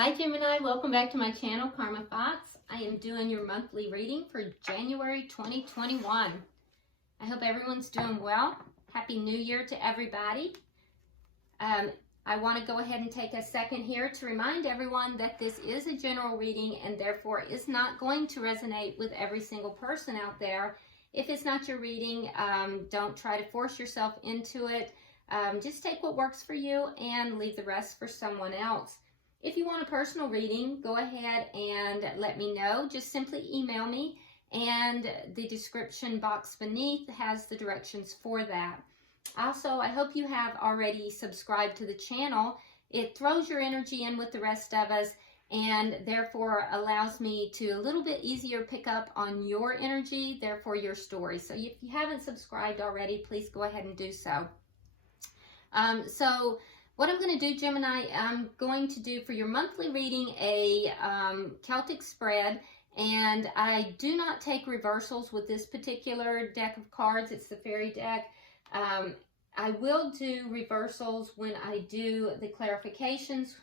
Hi Gemini, welcome back to my channel, Karma Thoughts. I am doing your monthly reading for January 2021. I hope everyone's doing well. Happy New Year to everybody. I want to go ahead and take a second here to remind everyone that this is a general reading and therefore is not going to resonate with every single person out there. If it's not your reading, don't try to force yourself into it. Just take what works for you and leave the rest for someone else. If you want a personal reading, go ahead and let me know. Just simply email me, and the description box beneath has the directions for that. Also, I hope you have already subscribed to the channel. It throws your energy in with the rest of us and therefore allows me to a little bit easier pick up on your energy, therefore your story. So if you haven't subscribed already, please go ahead and do so. What I'm going to do, Gemini, I'm going to do for your monthly reading a Celtic spread, and I do not take reversals with this particular deck of cards. It's the fairy deck. I will do reversals when I do the clarifications,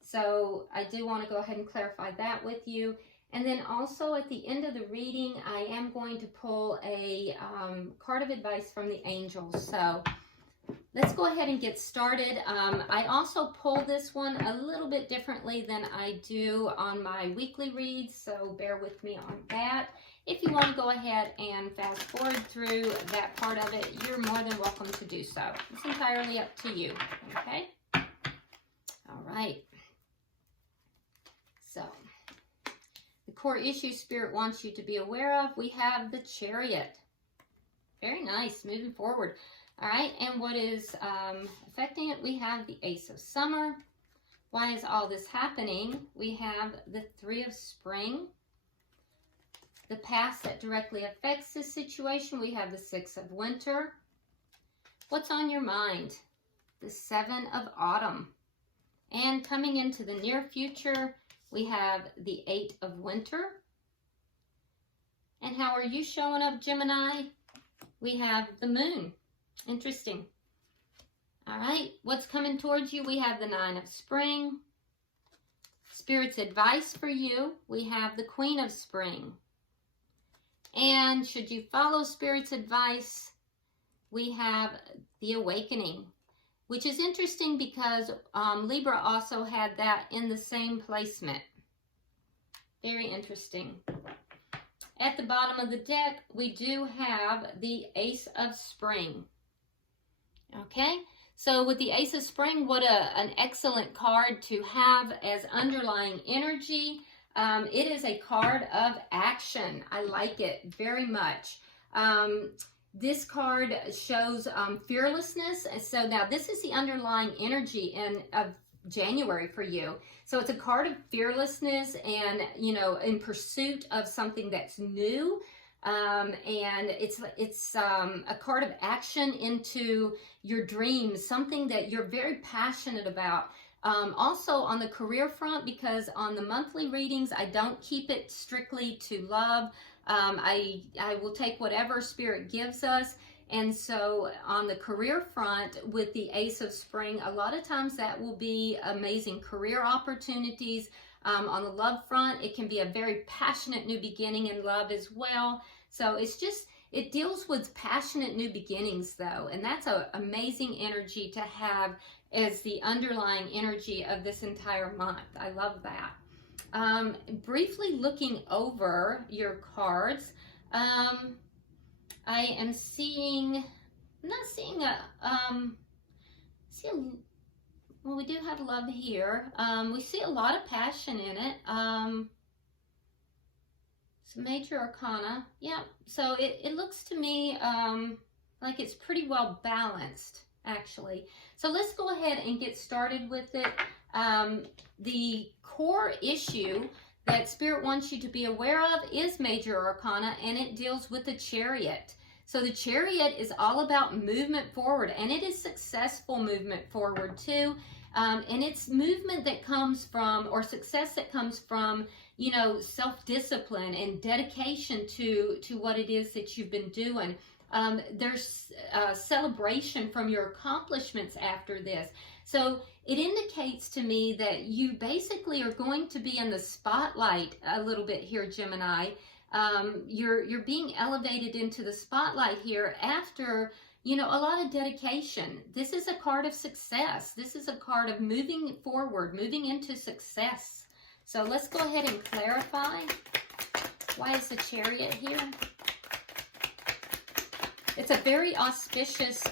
so I do want to go ahead and clarify that with you. And then also at the end of the reading, I am going to pull a card of advice from the angels. So let's go ahead and get started. I also pull this one a little bit differently than I do on my weekly reads, so bear with me on that. If you want to go ahead and fast forward through that part of it, you're more than welcome to do so. It's entirely up to you, okay? All right. So, the core issue Spirit wants you to be aware of, we have the Chariot. Very nice, moving forward. All right, and what is affecting it? We have the Ace of Summer. Why is all this happening? We have the Three of Spring. The past that directly affects this situation, we have the Six of Winter. What's on your mind? The Seven of Autumn. And coming into the near future, we have the Eight of Winter. And how are you showing up, Gemini? We have the Moon. Interesting. All right, what's coming towards you? We have the Nine of Spring. Spirit's advice for you, we have the Queen of Spring. And should you follow Spirit's advice, we have the Awakening, which is interesting because Libra also had that in the same placement. Very interesting. At the bottom of the deck, we do have the Ace of Spring. Okay, so with the Ace of Spring, what an excellent card to have as underlying energy. It is a card of action. I like it very much. This card shows fearlessness. So now this is the underlying energy of January for you. So it's a card of fearlessness and, you know, in pursuit of something that's new. And it's a card of action into your dreams, something that you're very passionate about. Also on the career front, because on the monthly readings, I don't keep it strictly to love. I will take whatever Spirit gives us. And so on the career front with the Ace of Spring, a lot of times that will be amazing career opportunities. On the love front, it can be a very passionate new beginning in love as well. So it deals with passionate new beginnings though. And that's an amazing energy to have as the underlying energy of this entire month. I love that. Briefly looking over your cards, I am seeing, I'm not seeing well, we do have love here. We see a lot of passion in it. It's major arcana. Yeah, so it looks to me like it's pretty well balanced, actually. So let's go ahead and get started with it. The core issue that Spirit wants you to be aware of is major arcana, and it deals with the Chariot. So the Chariot is all about movement forward, and it is successful movement forward too. And it's movement that comes from, or success that comes from, you know, self-discipline and dedication to what it is that you've been doing. There's celebration from your accomplishments after this. So it indicates to me that you basically are going to be in the spotlight a little bit here, Gemini. You're being elevated into the spotlight here after, you know, a lot of dedication. This is a card of success. This is a card of moving forward, moving into success. So let's go ahead and clarify. Why is the Chariot here? It's a very auspicious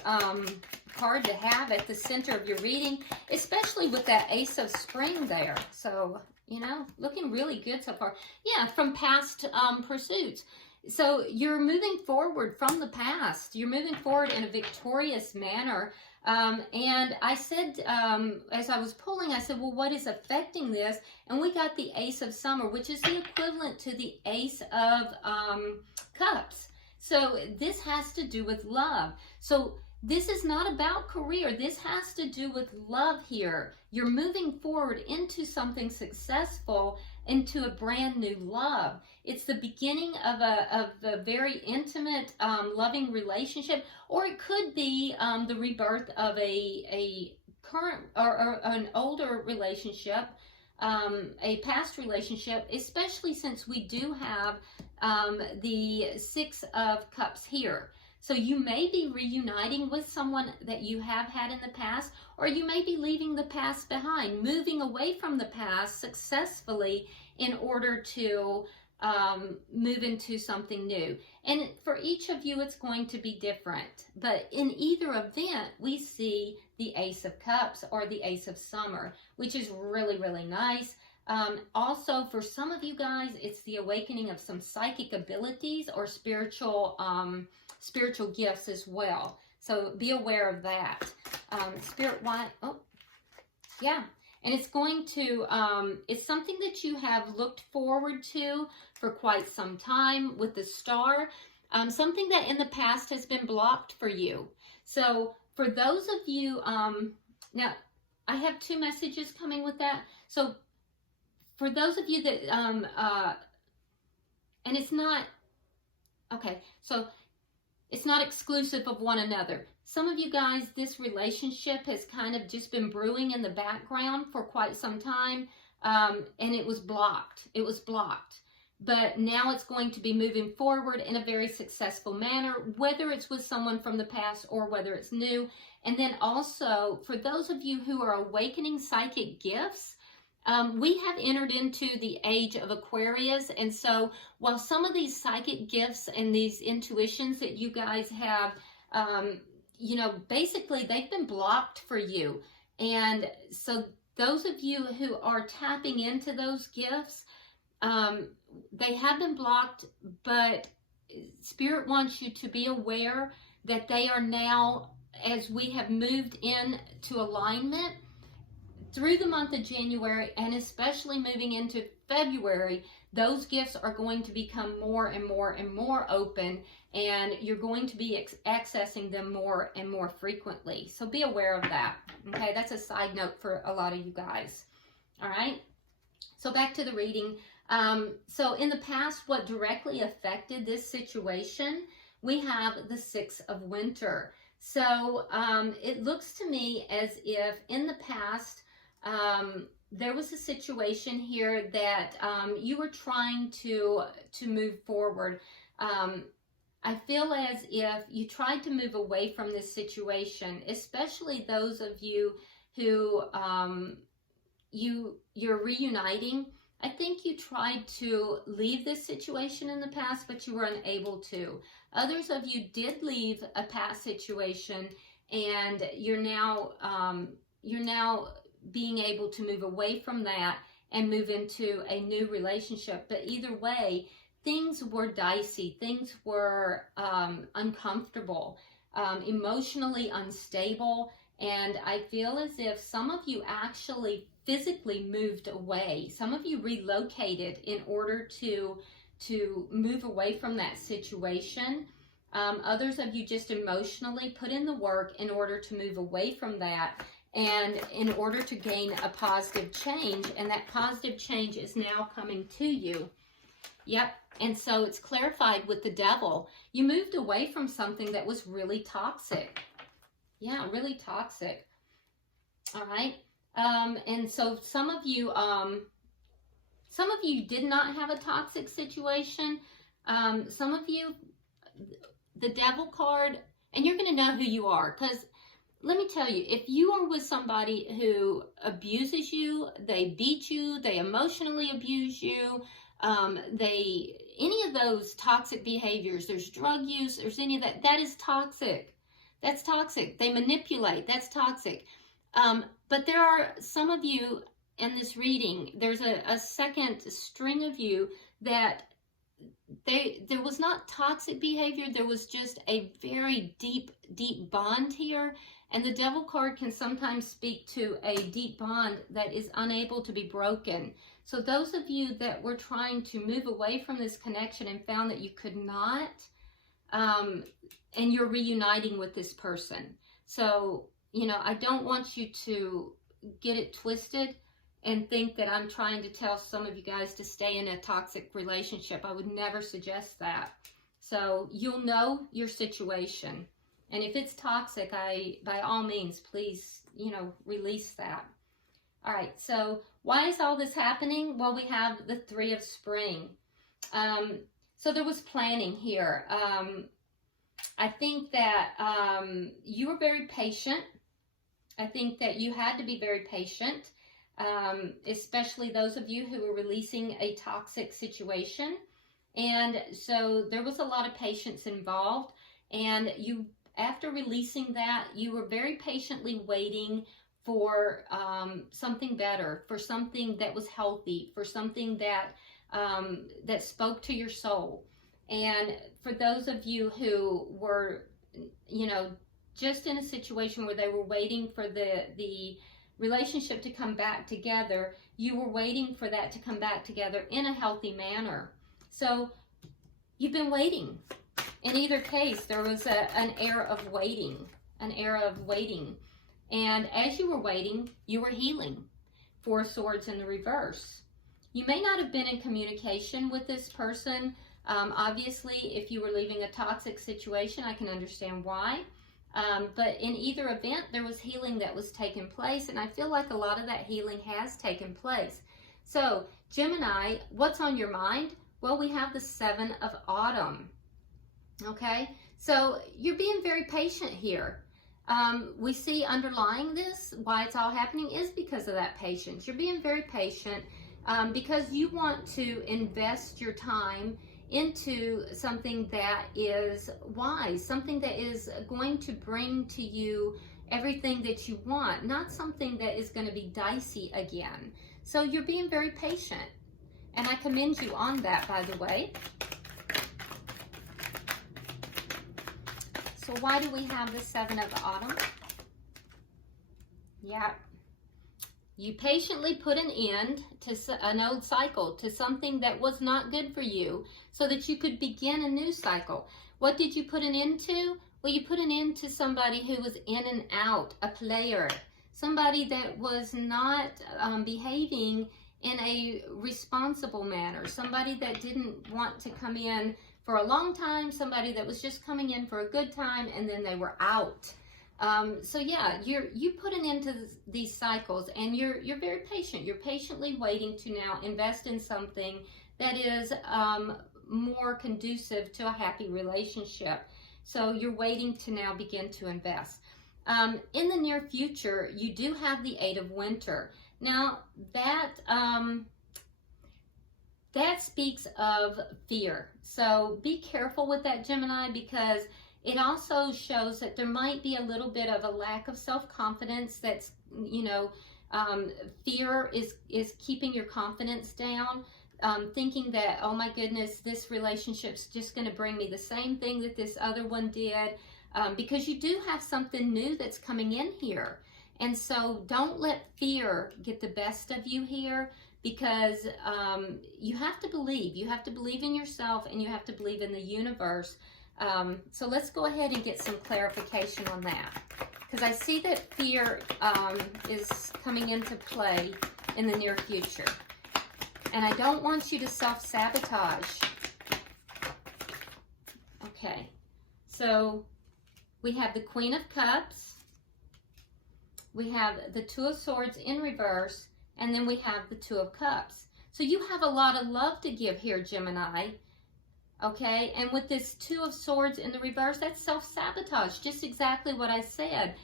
card to have at the center of your reading, especially with that Ace of Spring there. So, you know, looking really good so far. Yeah, from past pursuits. So you're moving forward from the past. You're moving forward in a victorious manner. And I said, as I was pulling, I said, well, what is affecting this? And we got the Ace of Summer, which is the equivalent to the Ace of Cups. So this has to do with love. So this is not about career. This has to do with love here. You're moving forward into something successful, into a brand new love. It's the beginning of a very intimate, loving relationship, or it could be the rebirth of a current or an older relationship, a past relationship, especially since we do have the Six of Cups here. So you may be reuniting with someone that you have had in the past, or you may be leaving the past behind, moving away from the past successfully in order to move into something new. And for each of you, it's going to be different. But in either event, we see the Ace of Cups or the Ace of Summer, which is really, really nice. Also, for some of you guys, it's the awakening of some psychic abilities or spiritual gifts as well. So be aware of that. Spirit wise, oh, yeah. And it's going to, it's something that you have looked forward to for quite some time with the Star. Something that in the past has been blocked for you. So for those of you, now I have two messages coming with that. So for those of you that, and it's not, okay, so it's not exclusive of one another. Some of you guys, this relationship has kind of just been brewing in the background for quite some time, and it was blocked. It was blocked. But now it's going to be moving forward in a very successful manner, whether it's with someone from the past or whether it's new. And then also, for those of you who are awakening psychic gifts, we have entered into the age of Aquarius, and so while some of these psychic gifts and these intuitions that you guys have, you know, basically they've been blocked for you. And so those of you who are tapping into those gifts, they have been blocked, but Spirit wants you to be aware that they are now, as we have moved into alignment, through the month of January, and especially moving into February, those gifts are going to become more and more and more open, and you're going to be accessing them more and more frequently. So be aware of that. Okay, that's a side note for a lot of you guys. All right, so back to the reading. So in the past, what directly affected this situation, we have the Six of Winter. So it looks to me as if in the past, there was a situation here that you were trying to move forward. I feel as if you tried to move away from this situation, especially those of you who you're reuniting. I think you tried to leave this situation in the past, but you were unable to. Others of you did leave a past situation, and you're now being able to move away from that and move into a new relationship. But either way, things were dicey. Things were uncomfortable, emotionally unstable. And I feel as if some of you actually physically moved away. Some of you relocated in order to move away from that situation. Others of you just emotionally put in the work in order to move away from that, and in order to gain a positive change. And that positive change is now coming to you. Yep. And so it's clarified with the Devil. You moved away from something that was really toxic. Yeah, really toxic. All right. And so some of you did not have a toxic situation. Some of you, the Devil card, and you're going to know who you are, because let me tell you, if you are with somebody who abuses you, they beat you, they emotionally abuse you, any of those toxic behaviors, there's drug use, there's any of that, that is toxic. That's toxic. They manipulate, that's toxic. But there are some of you in this reading, there's a second string of you that there was not toxic behavior, there was just a very deep bond here. And the Devil card can sometimes speak to a deep bond that is unable to be broken. So those of you that were trying to move away from this connection and found that you could not, and you're reuniting with this person. So, you know, I don't want you to get it twisted and think that I'm trying to tell some of you guys to stay in a toxic relationship. I would never suggest that. So you'll know your situation. And if it's toxic, by all means, please, you know, release that. All right, so why is all this happening? Well, we have the Three of Spring. So there was planning here. I think that you were very patient. I think that you had to be very patient, especially those of you who were releasing a toxic situation. And so there was a lot of patience involved. And you, after releasing that, you were very patiently waiting for something better, for something that was healthy, for something that that spoke to your soul. And for those of you who were, you know, just in a situation where they were waiting for the relationship to come back together, you were waiting for that to come back together in a healthy manner. So you've been waiting. In either case, there was an era of waiting, an era of waiting. And as you were waiting, you were healing. Four of Swords in the reverse. You may not have been in communication with this person. Obviously, if you were leaving a toxic situation, I can understand why. But in either event, there was healing that was taking place. And I feel like a lot of that healing has taken place. So, Gemini, what's on your mind? Well, we have the Seven of Autumn. Okay, so you're being very patient here. We see underlying this, why it's all happening is because of that patience. You're being very patient because you want to invest your time into something that is wise, something that is going to bring to you everything that you want, not something that is going to be dicey again. So you're being very patient. And I commend you on that, by the way. So why do we have the Seven of Autumn? Yeah. You patiently put an end to an old cycle, to something that was not good for you, so that you could begin a new cycle. What did you put an end to? Well, you put an end to somebody who was in and out, a player, somebody that was not behaving in a responsible manner, somebody that didn't want to come in for a long time, somebody that was just coming in for a good time and then they were out. So yeah, you put an end to these cycles, and you're very patient. You're patiently waiting to now invest in something that is more conducive to a happy relationship. So you're waiting to now begin to invest. In the near future, you do have the Eight of Winter. Now that speaks of fear. So be careful with that, Gemini, because it also shows that there might be a little bit of a lack of self-confidence. That's, you know, fear is keeping your confidence down, thinking that, oh my goodness, this relationship's just going to bring me the same thing that this other one did, because you do have something new that's coming in here. And so don't let fear get the best of you here, because you have to believe. You have to believe in yourself, and you have to believe in the universe. So let's go ahead and get some clarification on that, because I see that fear is coming into play in the near future. And I don't want you to self-sabotage. Okay, so we have the Queen of Cups. we have the Two of Swords in reverse, and then we have the Two of Cups. So you have a lot of love to give here, Gemini. Okay, and with this Two of Swords in the reverse, that's self-sabotage, just exactly what I said.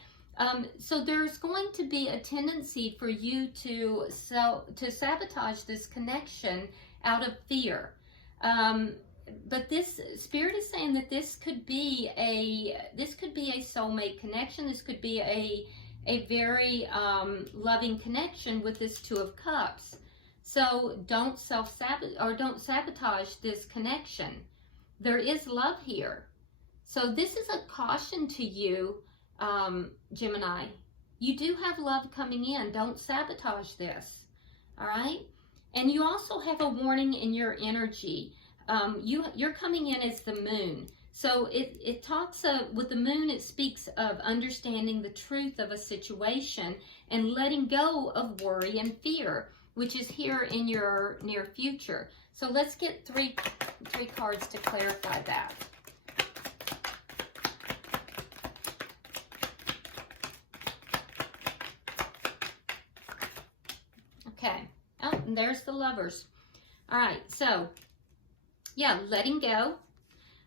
So there's going to be a tendency for you to sabotage this connection out of fear. But this Spirit is saying that this could be a soulmate connection. This could be a very loving connection with this Two of Cups. So don't sabotage this connection. There is love here. So this is a caution to you, Gemini. You do have love coming in. Don't sabotage this. All right? And you also have a warning in your energy. You're coming in as the moon. So it talks with the moon, it speaks of understanding the truth of a situation and letting go of worry and fear, which is here in your near future. So let's get three cards to clarify that. Okay. Oh, and there's the Lovers. All right. So, yeah, letting go.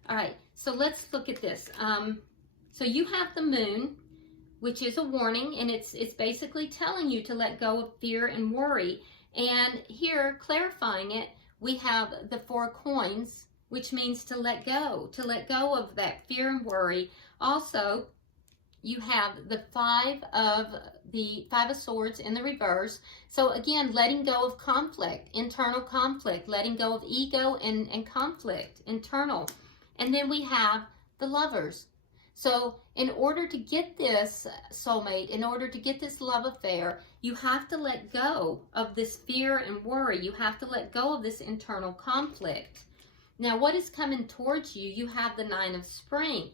All right. So let's look at this. So you have the moon, which is a warning, and it's basically telling you to let go of fear and worry. And here, clarifying it, we have the Four of Coins, which means to let go of that fear and worry. Also, you have the Five of Swords in the reverse. So again, letting go of conflict, internal conflict, letting go of ego and conflict, internal. And then we have the Lovers. So in order to get this soulmate, in order to get this love affair, you have to let go of this fear and worry. You have to let go of this internal conflict. Now, what is coming towards you? You have the Nine of Spring.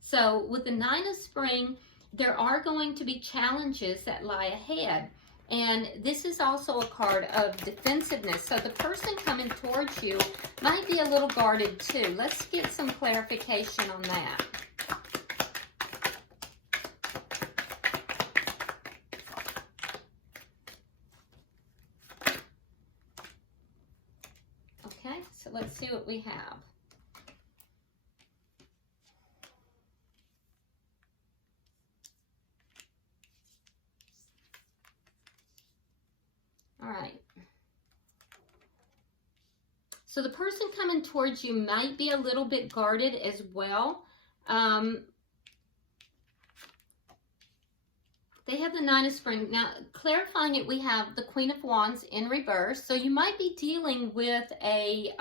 So with the Nine of Spring, there are going to be challenges that lie ahead. And this is also a card of defensiveness. So the person coming towards you might be a little guarded too. Let's get some clarification on that. Okay, so let's see what we have. All right. So the person coming towards you might be a little bit guarded as well. They have the Nine of Spring. Now, clarifying it, we have the Queen of Wands in reverse. So you might be dealing with a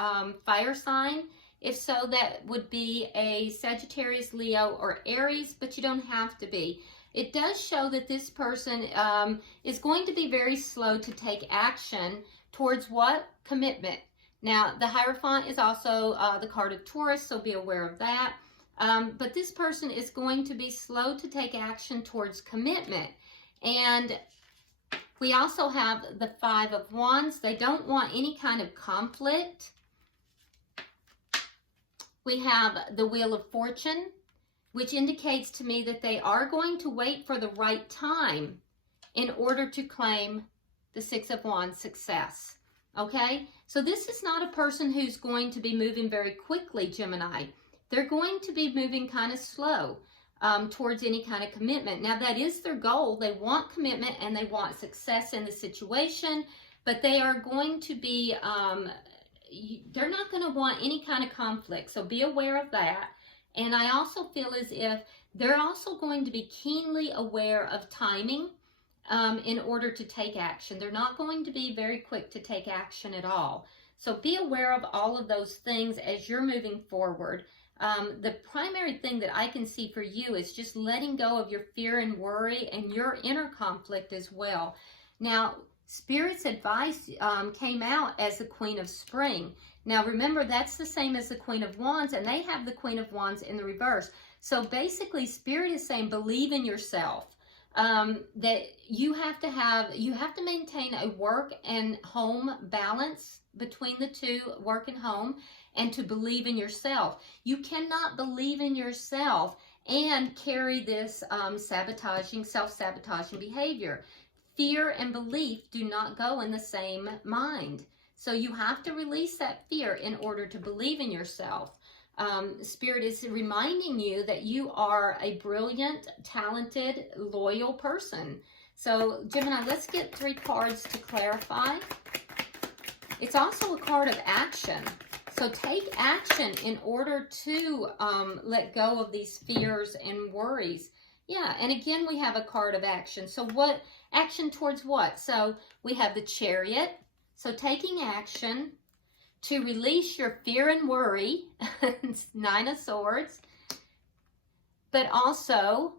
fire sign. If so, that would be a Sagittarius, Leo, or Aries, but you don't have to be. It does show that this person is going to be very slow to take action towards what? Commitment. Now, the Hierophant is also the card of Taurus, so be aware of that. But this person is going to be slow to take action towards commitment. And we also have the Five of Wands. They don't want any kind of conflict. We have the Wheel of Fortune, which indicates to me that they are going to wait for the right time in order to claim the Six of Wands success. Okay? So this is not a person who's going to be moving very quickly, Gemini. They're going to be moving kind of slow towards any kind of commitment. Now, that is their goal. They want commitment and they want success in the situation, but they are going to be, they're not going to want any kind of conflict. So be aware of that. And I also feel as if they're also going to be keenly aware of timing in order to take action. They're not going to be very quick to take action at all. So be aware of all of those things as you're moving forward. The primary thing that I can see for you is just letting go of your fear and worry and your inner conflict as well. Now, Spirit's advice came out as the Queen of Spring. Now, remember, that's the same as the Queen of Wands, and they have the Queen of Wands in the reverse. So basically, Spirit is saying, believe in yourself. That you have to maintain a work and home balance between the two, work and home, and to believe in yourself. You cannot believe in yourself and carry this self-sabotaging behavior. Fear and belief do not go in the same mind. So you have to release that fear in order to believe in yourself. Spirit is reminding you that you are a brilliant, talented, loyal person. So Gemini, let's get 3 cards to clarify. It's also a card of action. So take action in order to let go of these fears and worries. Yeah, and again, we have a card of action. So what action towards what? So we have the Chariot. So taking action to release your fear and worry, 9 of Swords, but also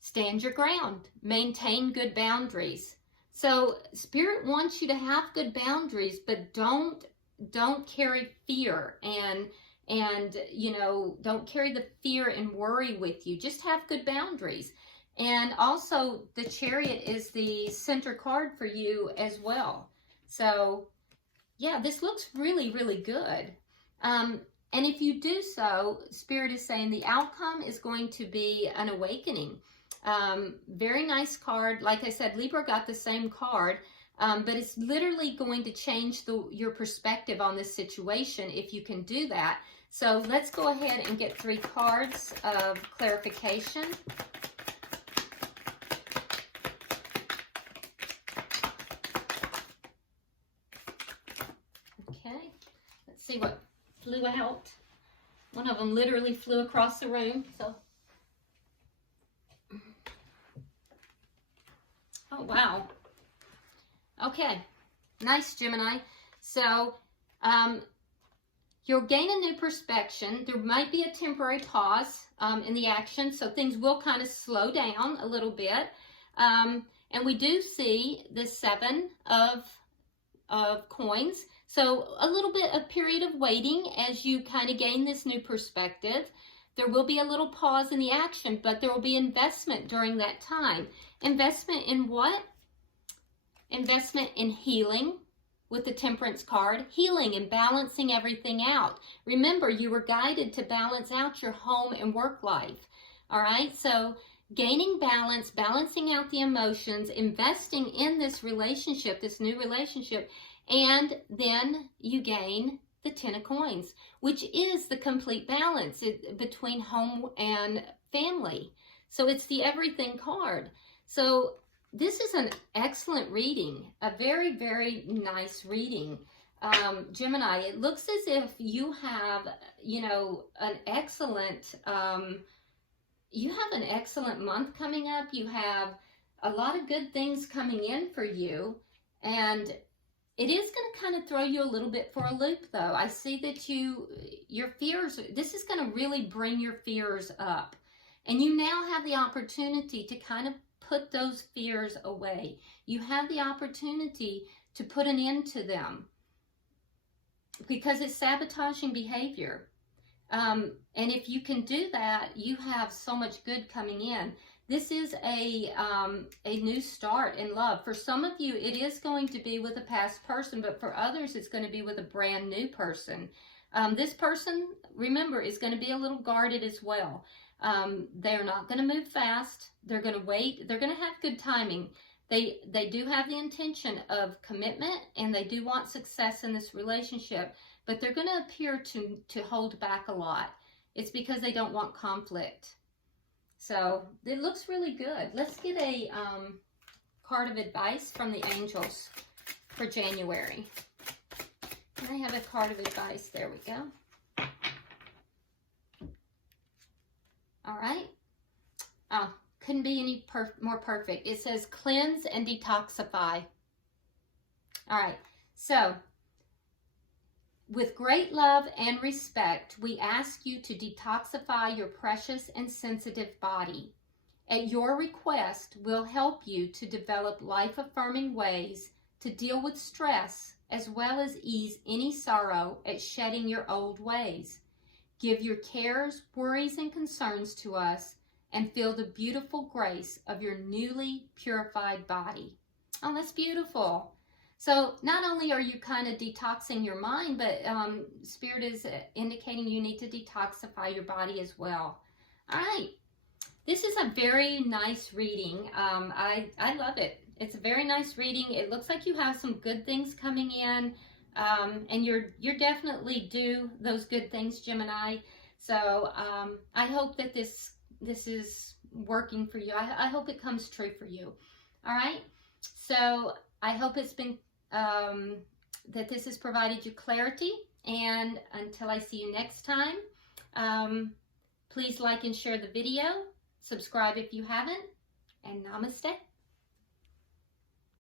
stand your ground, maintain good boundaries. So Spirit wants you to have good boundaries, but don't carry fear and you know, don't carry the fear and worry with you. Just have good boundaries. And also the Chariot is the center card for you as well. So yeah, this looks really, really good. And if you do so, Spirit is saying the outcome is going to be an awakening. Very nice card. Like I said, Libra got the same card, but it's literally going to change your perspective on this situation if you can do that. So let's go ahead and get 3 cards of clarification. Okay, let's see what flew out. One of them literally flew across the room. So, oh wow. Okay, nice, Gemini. So, you'll gain a new perspective. There might be a temporary pause in the action, so things will kind of slow down a little bit. And we do see the 7 of coins. So a little bit of period of waiting as you kind of gain this new perspective. There will be a little pause in the action, but there will be investment during that time. Investment in what? Investment in healing with the Temperance card. Healing and balancing everything out. Remember, you were guided to balance out your home and work life. All right, so gaining balance, balancing out the emotions, investing in this relationship, this new relationship, and then you gain the 10 of coins, which is the complete balance between home and family. So it's the everything card. So this is an excellent reading, a very, very nice reading. Gemini, it looks as if you have, you know, an excellent month coming up. You have a lot of good things coming in for you, and it is going to kind of throw you a little bit for a loop, though. I see that your fears, this is going to really bring your fears up. And you now have the opportunity to kind of put those fears away. You have the opportunity to put an end to them because it's sabotaging behavior. And if you can do that, you have so much good coming in. This is a new start in love. For some of you, it is going to be with a past person, but for others, it's going to be with a brand new person. This person, remember, is going to be a little guarded as well. They're not going to move fast. They're going to wait. They're going to have good timing. They do have the intention of commitment, and they do want success in this relationship, but they're going to appear to hold back a lot. It's because they don't want conflict. So it looks really good. Let's get a card of advice from the angels for January. Can I have a card of advice? There we go. All right. Oh, couldn't be any more perfect. It says cleanse and detoxify. All right. So with great love and respect, we ask you to detoxify your precious and sensitive body. At your request, we'll help you to develop life-affirming ways to deal with stress, as well as ease any sorrow at shedding your old ways. Give your cares, worries, and concerns to us, and feel the beautiful grace of your newly purified body. Oh, that's beautiful. So not only are you kind of detoxing your mind, but Spirit is indicating you need to detoxify your body as well. All right. This is a very nice reading. I love it. It's a very nice reading. It looks like you have some good things coming in, and you're definitely due those good things, Gemini. So I hope that this is working for you. I hope it comes true for you. All right. So I hope it's been that this has provided you clarity. And until I see you next time, please like and share the video. Subscribe if you haven't. And namaste.